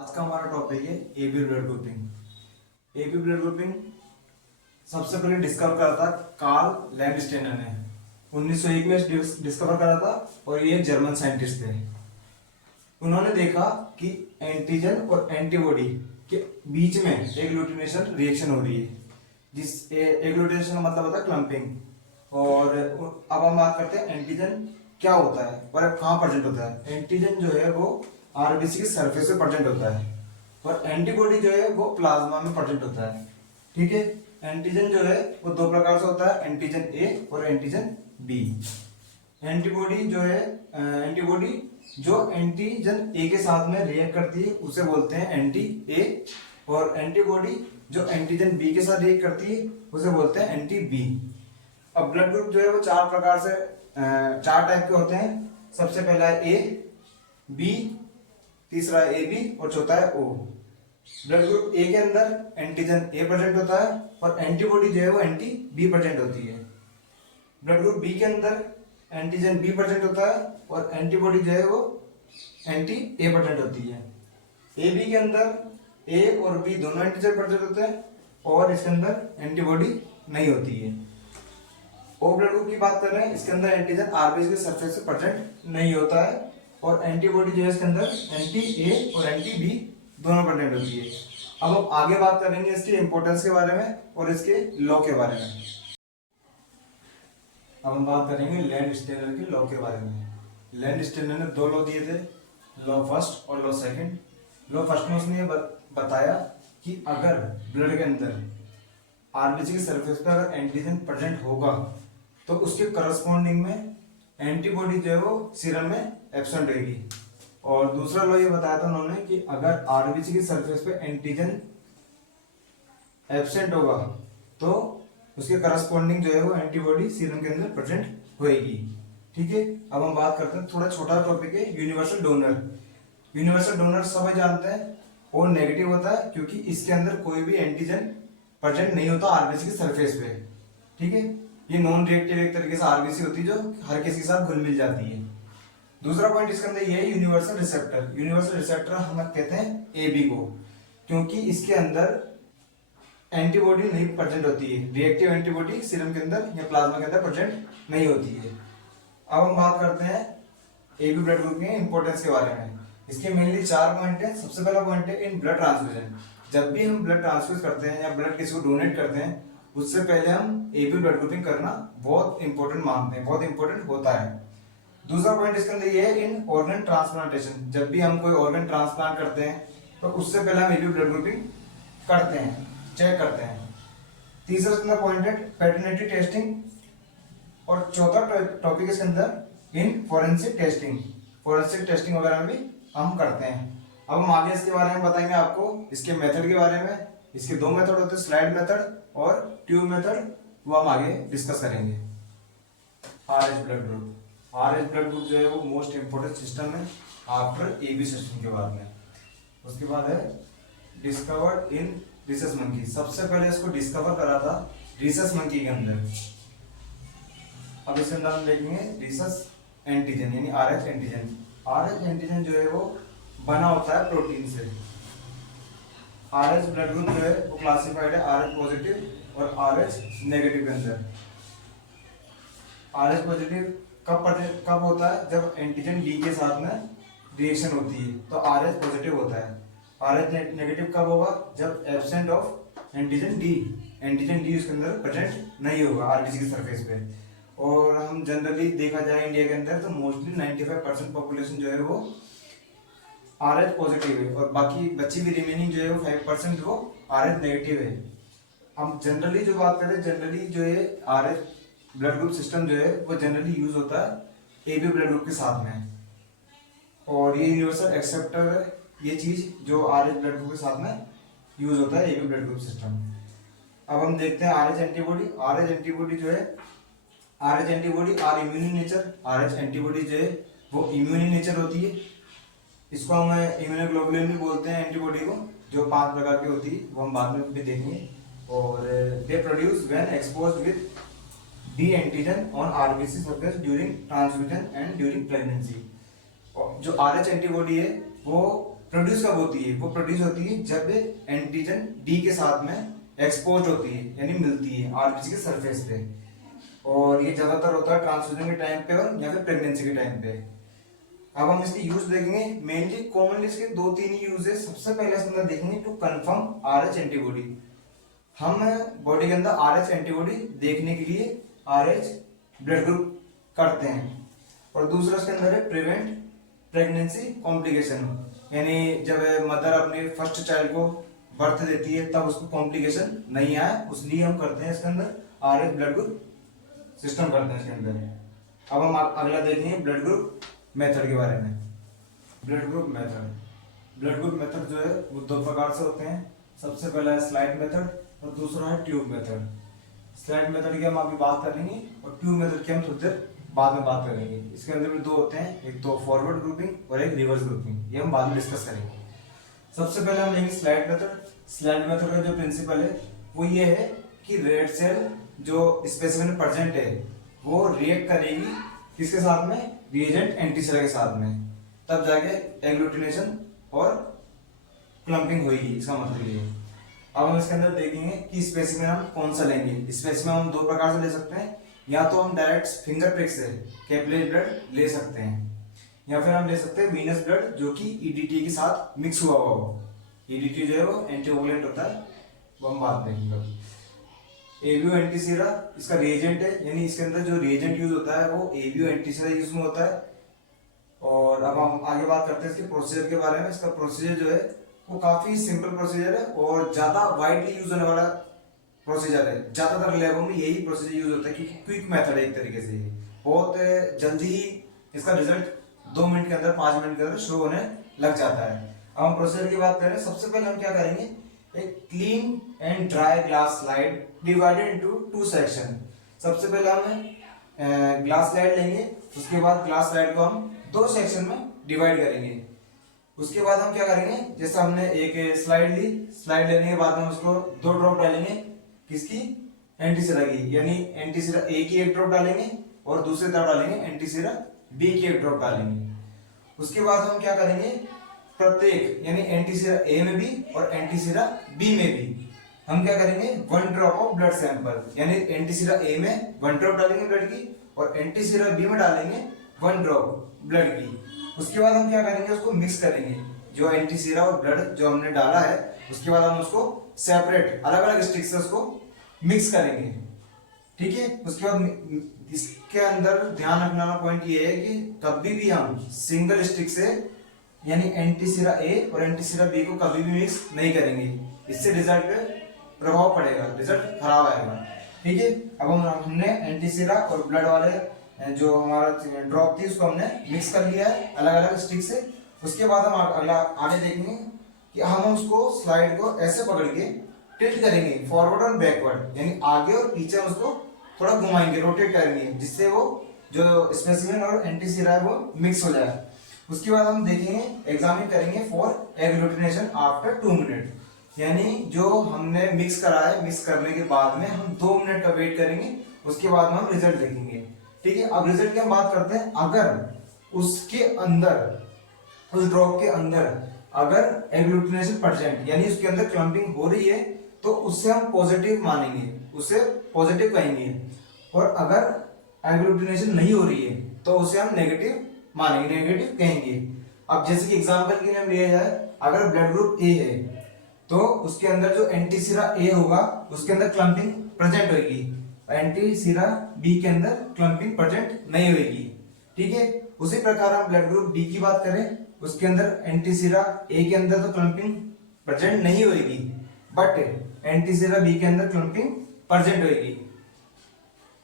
आज का हमारा टॉपिक है AB blood grouping. AB blood grouping सबसे पहले डिस्कवर करा था कार्ल लैंडस्टेनर ने 1901 में डिस्कवर करा था और ये जर्मन साइंटिस्ट थे। उन्होंने देखा कि एंटीजन और एंटीबॉडी के बीच में एग्लूटिनेशन रिएक्शन हो रही है, जिस एग्लूटिनेशन का मतलब होता है क्लम्पिंग। और अब हम बात करते हैं एंटीजन क्या होता है और कहाँ प्रेजेंट होता है। एंटीजन जो है वो आरबीसी की सरफेस पे प्रेजेंट होता है और एंटीबॉडी जो है वो प्लाज्मा में प्रेजेंट होता है। ठीक है, एंटीजन जो है वो दो प्रकार से होता है, एंटीजन ए और एंटीजन बी। एंटीबॉडी जो है एंटीबॉडी जो एंटीजन ए के साथ में रिएक्ट करती है उसे बोलते हैं एंटी ए, और एंटीबॉडी जो एंटीजन बी के साथ रिएक्ट करती है उसे बोलते हैं एंटी बी। अब ब्लड ग्रुप जो है वो चार टाइप के होते हैं। सबसे पहला है ए, बी, तीसरा है ए बी और चौथा है ओ। ब्लड ग्रुप ए के अंदर एंटीजन ए प्रेजेंट होता है और एंटीबॉडी जो है वो एंटी बी प्रेजेंट होती है। ब्लड ग्रुप बी के अंदर एंटीजन बी प्रेजेंट होता है और एंटीबॉडी जो है वो एंटी ए प्रेजेंट होती है। ए बी के अंदर ए और बी दोनों एंटीजन प्रेजेंट होते हैं और इसके अंदर एंटीबॉडी नहीं होती है। ओ ब्लड ग्रुप की बात कर रहे हैं, इसके अंदर एंटीजन आरबीसी के सरफेस से प्रेजेंट नहीं होता है और एंटीबॉडी जो है इसके अंदर एंटी ए और एंटी बी दोनों प्रेजेंट होती है। अब हम आगे बात करेंगे इसके इंपॉर्टेंस के बारे में और इसके लॉ के बारे में। अब हम बात करेंगे लैंडस्टेनर के लॉ के बारे में। लैंडस्टेनर ने दो लॉ दिए थे, लॉ फर्स्ट और लॉ सेकंड। लॉ फर्स्ट में उसने बताया कि अगर ब्लड के अंदर आरबीसी की सरफेस पर अगर एंटीजन प्रेजेंट होगा तो उसके करस्पॉन्डिंग में एंटीबॉडी जो है वो सीरम में एब्सेंट रहेगी। और दूसरा लॉ ये बताया था उन्होंने कि अगर आरबीसी की सरफेस पे एंटीजन एब्सेंट होगा तो उसके करस्पॉन्डिंग जो है वो एंटीबॉडी सीरम के अंदर प्रेजेंट होएगी। ठीक है, अब हम बात करते हैं, थोड़ा छोटा टॉपिक है, यूनिवर्सल डोनर। यूनिवर्सल डोनर सब जानते हैं और नेगेटिव होता है क्योंकि इसके अंदर कोई भी एंटीजन प्रेजेंट नहीं होता आरबीसी की सरफेस पे। ठीक है, ये नॉन रिएक्टिव एक तरीके से आरबीसी होती है जो हर किसी के साथ घुल मिल जाती है। दूसरा पॉइंट इसके अंदर ये है यूनिवर्सल रिसेप्टर। यूनिवर्सल रिसेप्टर हम कहते हैं एबी को, क्योंकि इसके अंदर एंटीबॉडी नहीं प्रेजेंट होती है, रिएक्टिव एंटीबॉडी सीरम के अंदर या प्लाज्मा के अंदर प्रेजेंट नहीं होती है। अब हम बात करते हैं एबी ब्लड ग्रुप के इंपॉर्टेंस के बारे में। इसके मेनली चार पॉइंट है। सबसे पहला पॉइंट है इन ब्लड ट्रांसफ्यूजन। जब भी हम ब्लड ट्रांसफ्यूज करते हैं या ब्लड किसी को डोनेट करते हैं उससे पहले हम एबी ब्लड ग्रुपिंग करना बहुत इंपॉर्टेंट मानते हैं, बहुत इंपॉर्टेंट होता है। दूसरा पॉइंट इसके अंदर ये है इन ऑर्गन ट्रांसप्लांटेशन। जब भी हम कोई ऑर्गन ट्रांसप्लांट करते हैं तो उससे पहले हम एबी ब्लड ग्रुपिंग करते हैं, चेक करते हैं। तीसरा इसके अंदर पॉइंट है पैटर्निटी टेस्टिंग और चौथा टॉपिक इसके अंदर इन फोरेंसिक टेस्टिंग। फोरेंसिक टेस्टिंग वगैरह भी हम करते हैं। अब हम आगे इसके बारे में बताएंगे आपको, इसके मेथड के बारे में। इसके दो मेथड होते हैं, स्लाइड मेथड और ट्यूब मेथड, वो हम आगे डिस्कस करेंगे। RH blood group. RH blood group जो है वो मोस्ट इंपोर्टेंट सिस्टम है आफ्टर एबी सिस्टम के बाद में। उसके बाद है डिस्कवर्ड इन रिसस मंकी। सबसे पहले इसको डिस्कवर करा था रिसस मंकी के अंदर। अब इसके अंदर हम देखेंगे रिसस एंटीजन यानी आरएच एंटीजन। आरएच एंटीजन जो है वो बना होता है प्रोटीन से। आरएच ब्लड ग्रुप जो है वो क्लासिफाइड है आरएच पॉजिटिव और आरएच नेगेटिव के अंदर। आरएच पॉजिटिव कब होता है? जब एंटीजन डी के साथ में रिएक्शन होती है तो आरएच पॉजिटिव होता है। आरएच नेगेटिव कब होगा? जब absent of antigen D, antigen D उसके अंदर प्रेजेंट नहीं होगा आरबीसी की सरफेस पे। और हम जनरली देखा जाए इंडिया के अंदर तो मोस्टली 95% पॉपुलेशन जो है वो आरएच पॉजिटिव है और बाकी बची भी रिमेनिंग जो है वो 5% वो आरएच नेगेटिव है। हम जनरली जो बात करें, जनरली जो है आरएच ब्लड ग्रुप सिस्टम जो है वो जनरली यूज होता है एबी ब्लड ग्रुप के साथ में, और ये यूनिवर्सल एक्सेप्टर है ये चीज जो आरएच ब्लड ग्रुप के साथ में यूज होता है एबी ब्लड ग्रुप सिस्टम। अब हम देखते हैं आरएच एंटीबॉडी। आरएच एंटीबॉडी जो है, Rh antibody are immune in nature. Rh antibody जो है वो इम्यून इन नेचर होती है। इसको हम इम्यूनोग्लोबुलिन भी बोलते हैं एंटीबॉडी को, जो 5 प्रकार की होती है, वो हम बाद में भी देखेंगे। और they produce when exposed with D antigen on RBC surface during transfusion and during pregnancy. जो आरएच एंटीबॉडी है वो प्रोड्यूस कब होती है? वो प्रोड्यूस होती है जब एंटीजन डी के साथ में एक्सपोज होती है, यानी मिलती है आरबीसी के सरफेस पे। और ये ज्यादातर होता है ट्रांसफ्यूजन के टाइम पे और या फिर प्रेगनेंसी के टाइम पे। अब हम इसके यूज देखेंगे, मेनली कॉमनली इसके 2-3 यूज है। सबसे पहले इसके अंदर देखेंगे टू कंफर्म आरएच एंटीबॉडी। हम बॉडी के अंदर आरएच एंटीबॉडी देखने के लिए आरएच ब्लड ग्रुप करते हैं। और दूसरा इसके अंदर है प्रिवेंट प्रेगनेंसी कॉम्प्लिकेशन, यानी जब मदर अपने फर्स्ट चाइल्ड को बर्थ देती है तब उसको कॉम्प्लिकेशन नहीं आए, उसलिए हम करते हैं इसके अंदर आरएच ब्लड ग्रुप सिस्टम करते हैं इसके अंदर। अब हम अगला देखेंगे ब्लड ग्रुप मेथड के बारे में। ब्लड ग्रुप मेथड जो है वो 2 प्रकार से होते हैं। सबसे पहला है स्लाइड मेथड और दूसरा है ट्यूब मेथड। स्लाइड मेथड की हम अभी बात करेंगे और ट्यूब मेथड की हम थोड़ी देर बाद में बात करेंगे। इसके अंदर भी 2 होते हैं, एक तो फॉरवर्ड ग्रुपिंग और एक रिवर्स ग्रुपिंग, ये हम बाद में डिस्कस करेंगे। सबसे पहले हम लेंगे स्लाइड मेथड। स्लाइड मेथड का जो प्रिंसिपल है वो ये है कि रेड सेल जो स्पेसिमेन प्रेजेंट है वो रिएक्ट करेगी किसके साथ में? रिएजेंट एंटीसेरा के साथ में, तब जाके एग्लूटिनेशन और क्लम्पिंग होगी। इसका मतलब ये। अब हम इसके अंदर देखेंगे कि स्पेसिमेन हम कौन सा लेंगे। स्पेसिमेन हम 2 प्रकार से ले सकते हैं, या तो हम डायरेक्ट फिंगर प्रिक से कैपिलरी ब्लड ले सकते हैं, या फिर हम ले सकते हैं वीनस ब्लड जो कि ईडीटी के साथ मिक्स हुआ हो। ईडीटी जो है वो एंटीकोगुलेंट होता है, वो हम बात देखेंगे। एवियो एंटीसेरा इसका रिएजेंट है, यानी इसके अंदर जो रिएजेंट यूज होता है वो एवियो एंटीसेरा यूज में होता है। और अब हम आगे बात करते हैं इसके प्रोसीजर के बारे में। इसका प्रोसीजर जो है वो काफी सिंपल प्रोसीजर है और ज्यादा वाइडली यूज होने वाला प्रोसीजर है। ज्यादातर लैबों में यही प्रोसीजर यूज होता है क्योंकि क्विक मेथड है एक तरीके से। बहुत जल्दी ही इसका रिजल्ट 2 मिनट के अंदर 5 मिनट के अंदर शो होने लग जाता है। अब हम प्रोसीजर की बात करें, सबसे पहले हम क्या करेंगे, एक clean and dry glass slide divided into 2 section. सबसे पहले हम ग्लास स्लाइड लेंगे, उसके बाद ग्लास स्लाइड को हम 2 सेक्शन में डिवाइड करेंगे। उसके बाद हम क्या करेंगे, जैसे हमने एक स्लाइड ली, स्लाइड लेने के बाद हम उसको 2 ड्रॉप डालेंगे किसकी? एंटीसेरा की, यानी एंटीसेरा ए की 1 ड्रॉप डालेंगे और दूसरी तरफ डालेंगे एंटीसेरा बी की 1 ड्रॉप डालेंगे। उसके बाद हम क्या करेंगे, प्रत्येक यानी एंटीसेरा ए में भी और एंटीसेरा बी में भी हम क्या करेंगे 1 ड्रॉप ऑफ ब्लड सैंपल, यानी एंटीसेरा ए में 1 ड्रॉप डालेंगे ब्लड की और एंटीसेरा बी में डालेंगे 1 ड्रॉप ब्लड की। उसके बाद हम क्या करेंगे, उसको मिक्स करेंगे। जो एंटीसेरा और ब्लड जो हमने डाला है उसके बाद हम उसको सेपरेट अलग अलग स्टिक से उसको मिक्स करेंगे, ठीक है। उसके बाद इसके अंदर ध्यान रखने वाला पॉइंट ये है कि कभी भी हम सिंगल स्टिक से यानी एंटीसेरा ए और एंटीसेरा बी को कभी भी मिक्स नहीं करेंगे, इससे रिजल्ट पे प्रभाव पड़ेगा, रिजल्ट खराब आएगा, ठीक है। अब हमने एंटीसेरा और ब्लड वाले जो हमारा ड्रॉप थी उसको हमने मिक्स कर लिया है अलग अलग स्टिक से। उसके बाद हम अगला आगे देखेंगे कि हम उसको स्लाइड को ऐसे पकड़ के टिल्ट करेंगे फॉरवर्ड और बैकवर्ड, यानी आगे और पीछे उसको थोड़ा घुमाएंगे, रोटेट करेंगे, जिससे वो जो स्पेसिमेन और एंटीसेरा है वो मिक्स हो जाए। उसके बाद हम देखेंगे, एग्जामिन करेंगे फॉर एग्लूटिनेशन आफ्टर 2 मिनट, यानी जो हमने मिक्स करा है, मिक्स करने के बाद में हम 2 मिनट का वेट करेंगे, उसके बाद में हम रिजल्ट देखेंगे, ठीक है। अब रिजल्ट की हम बात करते हैं, अगर उसके अंदर उस ड्रॉप के अंदर अगर एग्लूटिनेशन प्रेजेंट यानी उसके अंदर क्लम्पिंग हो रही है तो उससे हम पॉजिटिव मानेंगे, उसे पॉजिटिव कहेंगे। और अगर एग्लूटिनेशन नहीं हो रही है तो उसे हम नेगेटिव मानेंगे, नेगेटिव कहेंगे। अब जैसे कि एग्जांपल के लिए हम लिया जाए, अगर ब्लड ग्रुप ए है तो उसके अंदर जो एंटीसेरा ए होगा उसके अंदर क्लम्पिंग प्रेजेंट होगी, एंटीसेरा बी के अंदर क्लम्पिंग प्रेजेंट नहीं होगी, ठीक है। उसी प्रकार हम ब्लड ग्रुप बी की बात करें, उसके अंदर एंटीसेरा ए के अंदर तो क्लम्पिंग प्रेजेंट नहीं होगी, बट एंटीसेरा बी के अंदर क्लम्पिंग प्रेजेंट होगी।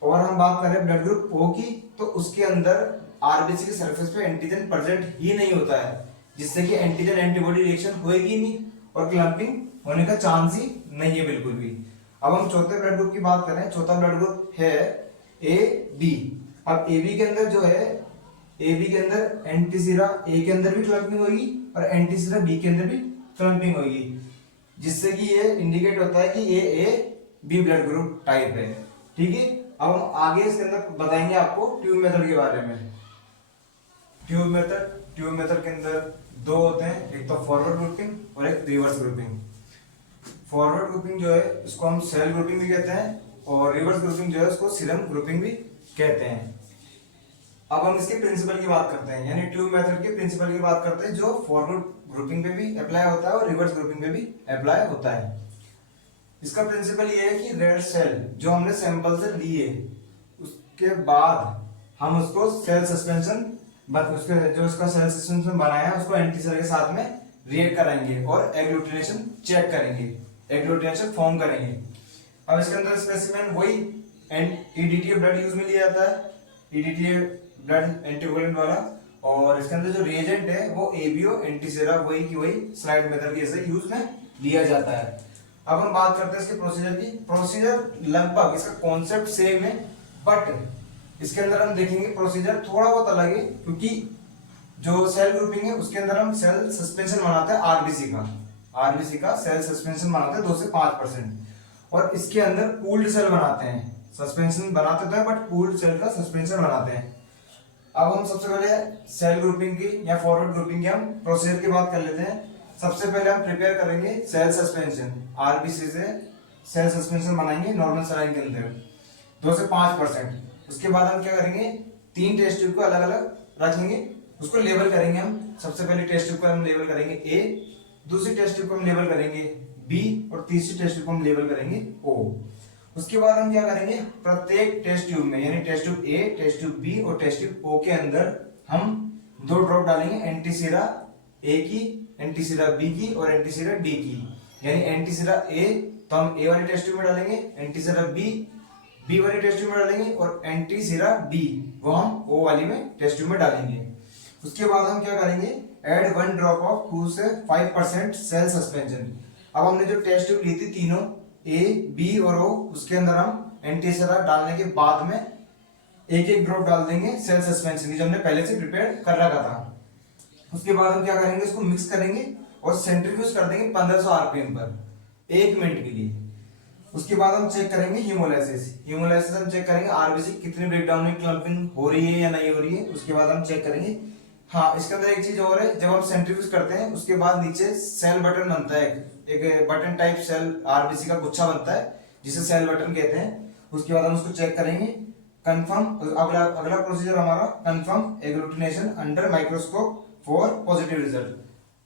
और हम बात करें ब्लड ग्रुप ओ की, तो उसके अंदर आरबीसी के सरफेस पे एंटीजन प्रेजेंट ही नहीं होता है, जिससे कि एंटीजन एंटीबॉडी रिएक्शन होएगी नहीं और क्लम्पिंग होने का चांस ही नहीं है बिल्कुल भी। अब हम चौथे ब्लड ग्रुप की बात करें, चौथा ब्लड ग्रुप है ए बी। अब ए बी के अंदर जो है, ए बी के अंदर एंटीसेरा ए के अंदर भी क्लम्पिंग होगी और एंटीसेरा बी के अंदर भी क्लम्पिंग होगी, जिससे कि ये इंडिकेट होता है कि ये A B blood group type है, ठीक है। अब हम आगे इसके अंदर बताएंगे आपको ट्यूब मेथड के बारे में। ट्यूब मेथड के अंदर दो होते हैं, एक तो फॉरवर्ड ग्रुपिंग और एक रिवर्स ग्रुपिंग। फॉरवर्ड ग्रुपिंग जो है इसको हम सेल ग्रुपिंग भी कहते हैं, और रिवर्स ग्रुपिंग जो है उसको सीरम ग्रुपिंग भी कहते हैं। अब हम इसके प्रिंसिपल की बात करते हैं, यानी ट्यूब मेथड के प्रिंसिपल की बात करते हैं, जो फॉरवर्ड ग्रुपिंग पे भी अप्लाई होता है और रिवर्स ग्रुपिंग पे भी अप्लाई होता है। इसका प्रिंसिपल ये है कि रेड सेल जो हमने सैंपल से लिए उसके बाद हम उसको सेल सस्पेंशन उसके जो उसका सेल सस्पेंशन बनाया है उसको एंटी सेल के साथ में रिएक्ट कराएंगे और एग्लूटिनेशन चेक करेंगे, एग्लूटिनेशन फॉर्म करेंगे। अब इसके अंदर स्पेसिमेन वही ईडीटीए ब्लड यूज में लिया जाता है, ईडीटीए ब्लड एंटीकोगुलेंट वाला, और इसके अंदर जो रिएजेंट है वो एबीओ एंटीसेरा वही की वही स्लाइड मेथड के जैसे यूज में लिया जाता है। अब हम बात करते हैं इसके प्रोसीजर की। प्रोसीजर लगभग इसका कॉन्सेप्ट सेम है, बट इसके अंदर हम देखेंगे प्रोसीजर थोड़ा बहुत अलग है, क्योंकि जो सेल ग्रुपिंग है उसके अंदर हम सेल सस्पेंशन बनाते हैं आरबीसी का सेल सस्पेंशन बनाते हैं 2 से 5%, और इसके अंदर पूल्ड सेल बनाते हैं, सस्पेंशन बनाते तो है बट पूल्ड सेल का सस्पेंशन बनाते हैं। अब हम सबसे पहले सेल ग्रुपिंग की या फॉरवर्ड ग्रुपिंग की हम प्रोसीजर की बात कर लेते हैं। सबसे पहले हम प्रिपेयर करेंगे सेल सस्पेंशन, आरबीसी से सेल सस्पेंशन बनाएंगे नॉर्मल सलाइन के अंदर 2 से 5%। उसके बाद हम क्या करेंगे, 3 टेस्ट ट्यूब को अलग अलग रखेंगे, उसको लेबल करेंगे हम। सबसे पहले टेस्ट ट्यूब को हम लेबल करेंगे ए, दूसरी टेस्ट ट्यूब को हम लेबल करेंगे बी, और तीसरी टेस्ट ट्यूब को हम लेबल करेंगे ओ। उसके बाद हम क्या करेंगे, प्रत्येक टेस्ट ट्यूब में यानी test tube A, test tube B और टेस्ट ट्यूब ओ के अंदर हम 2 ड्रॉप डालेंगे एंटीसीरा ए की, एंटीसीरा बी की और एंटीसीरा डी की। यानी एंटीसीरा ए तो हम ए वाली टेस्ट ट्यूब में डालेंगे, एंटीसीरा बी वाली टेस्ट ट्यूब में डालेंगे, और एंटीसीरा डी वो हम ओ वाली में टेस्ट ट्यूब में डालेंगे। उसके बाद हम क्या करेंगे, ऐड 1 ड्रॉप ऑफ 2 से 5% सेल सस्पेंशन। अब हमने जो टेस्ट ट्यूब ली थी तीनों ए, बी और ओ, उसके अंदर हम एंटीसेरा डालने के बाद में एक ड्रॉप डाल देंगे सेल सस्पेंशन की, जो हमने पहले से प्रिपेयर कर रखा था। उसके बाद हम क्या करेंगे, इसको मिक्स करेंगे और सेंट्रीफ्यूज कर देंगे 1500 आरपीएम पर 1 मिनट के लिए। उसके बाद हम चेक करेंगे हीमोलाइसिस हम चेक करेंगे आरबीसी कितनी ब्रेकडाउन में क्लम्पिंग हो रही है या नहीं हो रही है। उसके बाद हम चेक करेंगे। हाँ, इसके अंदर एक चीज और है, जब हम सेंट्रीफ्यूज करते हैं उसके बाद नीचे सेल बटन बनता है, एक बटन टाइप सेल आरबीसी का गुच्छा बनता है जिसे सेल बटन कहते हैं। उसके बाद हम उसको चेक करेंगे, कंफर्म। अगला प्रोसीजर हमारा confirm agglutination under microscope for positive result.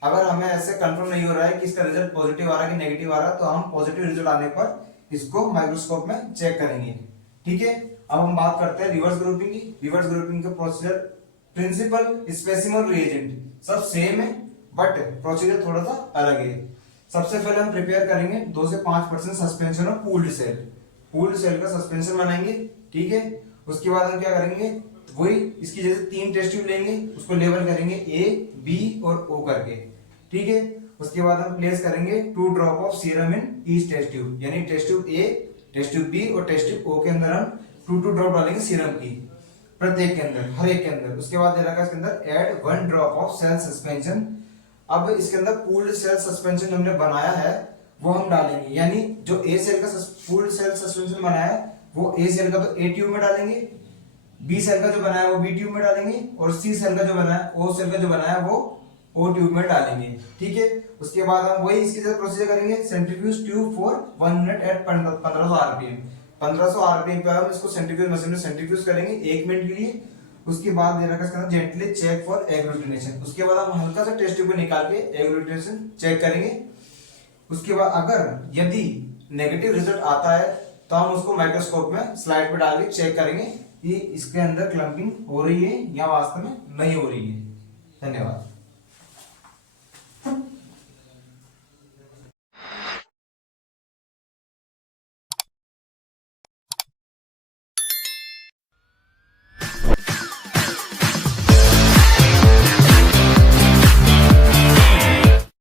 अगर हमें ऐसे कंफर्म नहीं हो रहा है कि इसका रिजल्ट पॉजिटिव आ रहा है कि नेगेटिव आ रहा है, तो हम पॉजिटिव रिजल्ट आने पर इसको माइक्रोस्कोप में चेक करेंगे। ठीक है, अब हम बात करते हैं रिवर्स ग्रुपिंग की। रिवर्स ग्रुपिंग का प्रोसीजर, प्रिंसिपल, स्पेसिमन, रिएजेंट सब सेम है, बट प्रोसीजर थोड़ा सा अलग है। सबसे पहले हम प्रिपेयर करेंगे 2 से 5% सस्पेंशन ऑफ पूल्ड सेल का सस्पेंशन बनाएंगे। ठीक है, उसके बाद हम क्या करेंगे, वही इसकी जैसे 3 टेस्ट ट्यूब लेंगे, उसको लेबल करेंगे ए, बी और ओ करके। ठीक है, उसके बाद हम प्लेस करेंगे 2 drop of serum in each test tube, यानी test tube A, test tube B और टेस्ट ट्यूब ओ के अंदर हम 2 ड्रॉप डालेंगे सीरम की, प्रत्येक के अंदर, हर एक के अंदर। उसके बाद दे रखा है इसके अंदर add 1 drop of cell suspension. अब इसके अंदर पूल्ड सेल सस्पेंशन हमने बनाया है वो हम डालेंगे, यानी जो ए सेल का पूल्ड सेल सस्पेंशन बनाया है वो ए सेल का तो ए ट्यूब में डालेंगे, बी सेल का जो बनाया है वो बी ट्यूब में डालेंगे, और सी सेल का जो बनाया है, ओ सेल का जो बनाया है वो ओ ट्यूब में डालेंगे। ठीक है, उसके बाद हम वही इसके साथ प्रोसीजर करेंगे, centrifuge tube for 1 minute at 1500 RPM. 1500 RPM पे हम इसको सेंट्रीफ्यूज मशीन में सेंट्रीफ्यूज करेंगे 1 मिनट के लिए। उसके बाद दे रखा है जेंटली चेक फॉर एग्लूटिनेशन। उसके बाद हम हल्का सा टेस्ट ट्यूब को निकाल के एग्लूटिनेशन चेक करेंगे। उसके बाद अगर यदि नेगेटिव रिजल्ट आता है तो हम उसको माइक्रोस्कोप में स्लाइड पे डाल के चेक करेंगे कि इसके अंदर क्लम्पिंग हो रही है या वास्तव में नहीं हो रही है। धन्यवाद।